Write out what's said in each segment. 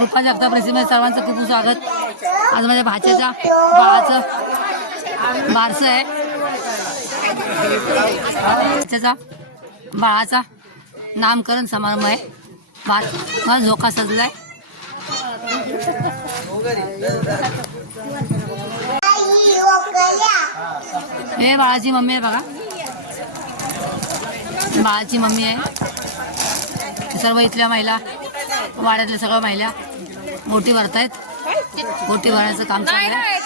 रुपा जगताप रेसिपीमध्ये सर्वांचं खूप स्वागत. आज माझ्या भाच्याच्या बाळाचं बारसं आहे. भाच्याचा बाळाचा नामकरण समारंभ आहे. माझा झोका सजलाय. हे बाळाची मम्मी आहे बघा. बाळाची मम्मी आहे. सर्व इथल्या महिला, वाड्यातल्या सगळ्या महिला मोठी भरतायत. मोठी भरण्याचं काम चालू आहे.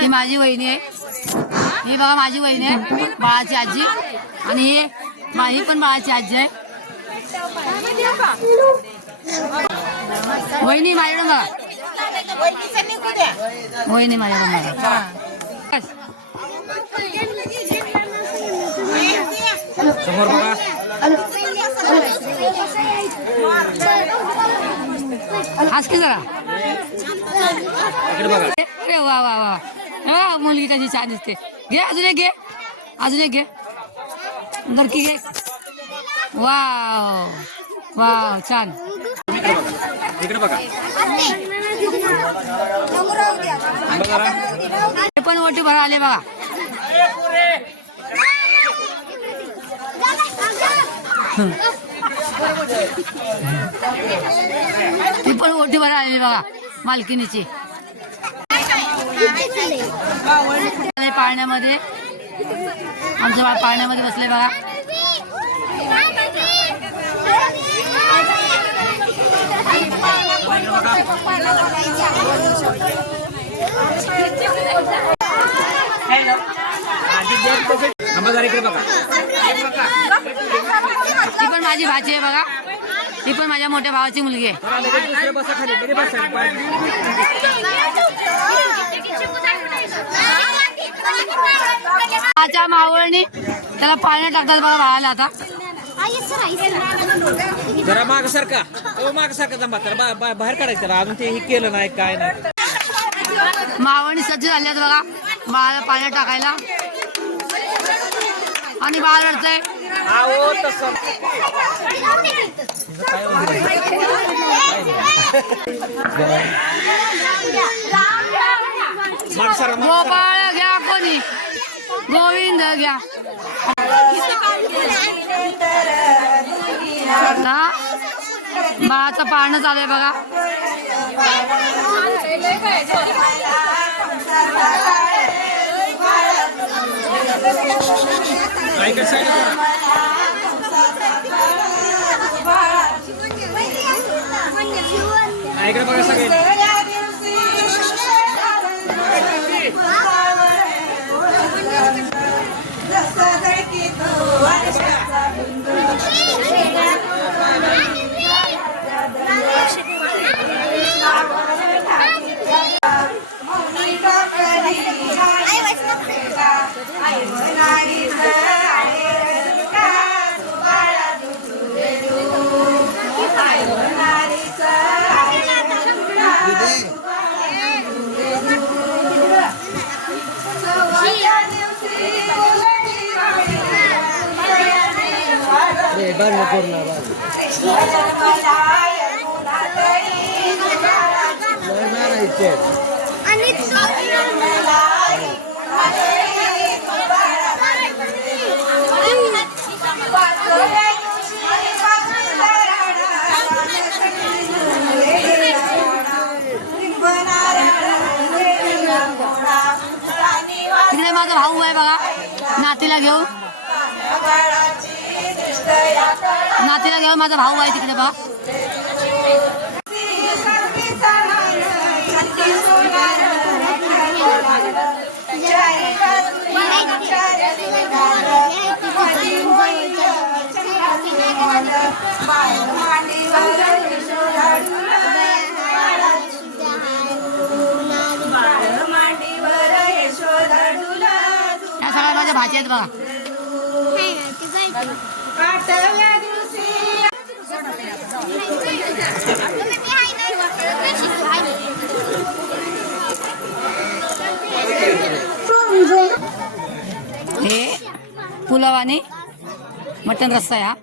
ही माझी वहिनी आहे. ही बघा माझी वहिनी आहे, बाळाची आजी. आणि ही पण बाळाची आजी आहे. वहिनी माझ्याकडून बघा. वहिनी माझ्याकडून बघा. समोर बघा. आज की जरा इकडे बघा. अरे वा वा वा वा, मुलगी त्याची छान दिसते. घे अजून एक, घे अजून एक, घे गरकी घे. वाव वाव छान. इकडे बघा. हे पण ओटी भरा आले बघा. ती पण ओटी भरा आली बघा मालकिनीची. पाळण्यामध्ये आमचं बाळ पाळण्यामध्ये बसले बघा. इकडे बघा. ती पण माझी भाची आहे बघा. ती पण माझ्या मोठ्या भावाची मुलगी आहे. मावळणी त्याला पाळण्यात टाकतात बघा भावाला. आता जरा माग सारखा, माग सारखा जमा तर बाहेर काढायचं त्याला. अजून ते हे केलं नाही, काय नाही. मावळणी सज्ज झाल्यात बघा बाळाला पाळण्यात टाकायला. आणि बाळ रडतंय. गोपाळ घ्या, कोणी गोविंद घ्या. बाळाचं पाळणं चालू आहे बघा. इकडे बघा सगळे. तिकडे माझा भाऊ आहे बघा. नातीला घेऊन माझा भाऊ आहे तिकडे बघा. या सगळ्या माझ्या भाच्या आहेत बघा. हे पुलाव आणि मटन रस्सा आहे हा.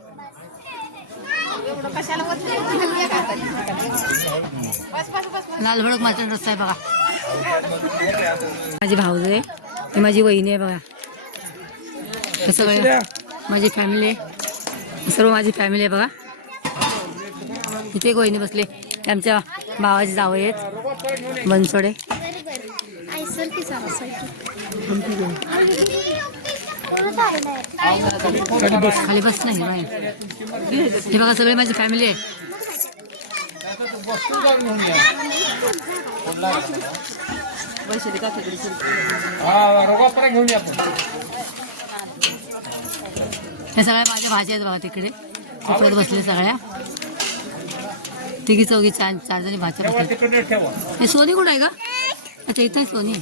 लाल भडक मटन रस्सा आहे बघा. माझी भाऊज आहे, ही माझी वहिनी आहे बघा. हे सगळे माझी फॅमिली आहे, सर्व माझी फॅमिली आहे बघा. इथे एक वहिनी बसले, ते आमच्या भावाचे जावई आहेत बनसोडे. खाली बस नाही बाहेर. हे बघा सगळे माझी फॅमिली आहे. हे सगळ्या माझ्या भाज्या आहेत बघा. तिकडे कोपऱ्यात बसले सगळ्या तिघी चौघी चार जणी भाज्या बसल्या. हे सोनी कुठं आहे का? अच्छा इथं आहे सोनी.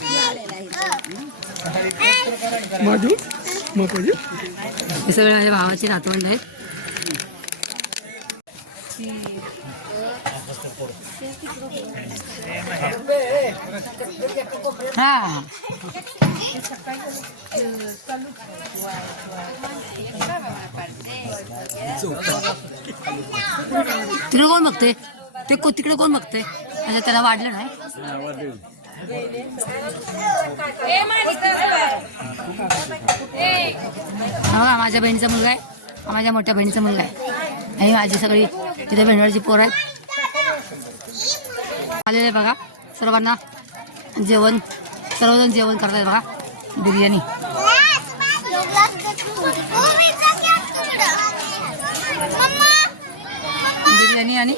हे सगळे माझ्या भावाची नातवंड आहेत. हा तिकडे कोण बघते? ते तिकडे कोण बघते? अच्छा त्याला वाढलं नाही. हा माझ्या बहिणीचा मुलगा आहे, हा माझ्या मोठ्या बहिणीचा मुलगा आहे. आणि माझी सगळी तिथे बहिणीची पोरं आहेत. आलेले बघा सर्वांना जेवण, सर्वजण जेवण करतात बघा. बिर्याणी बिर्याणी आणि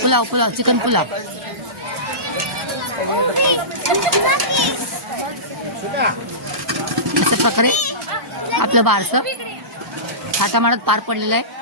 पुलाव चिकन पुलाव. अशा प्रकारे आपलं बारसं थाटामाटात पार पडलेलं आहे.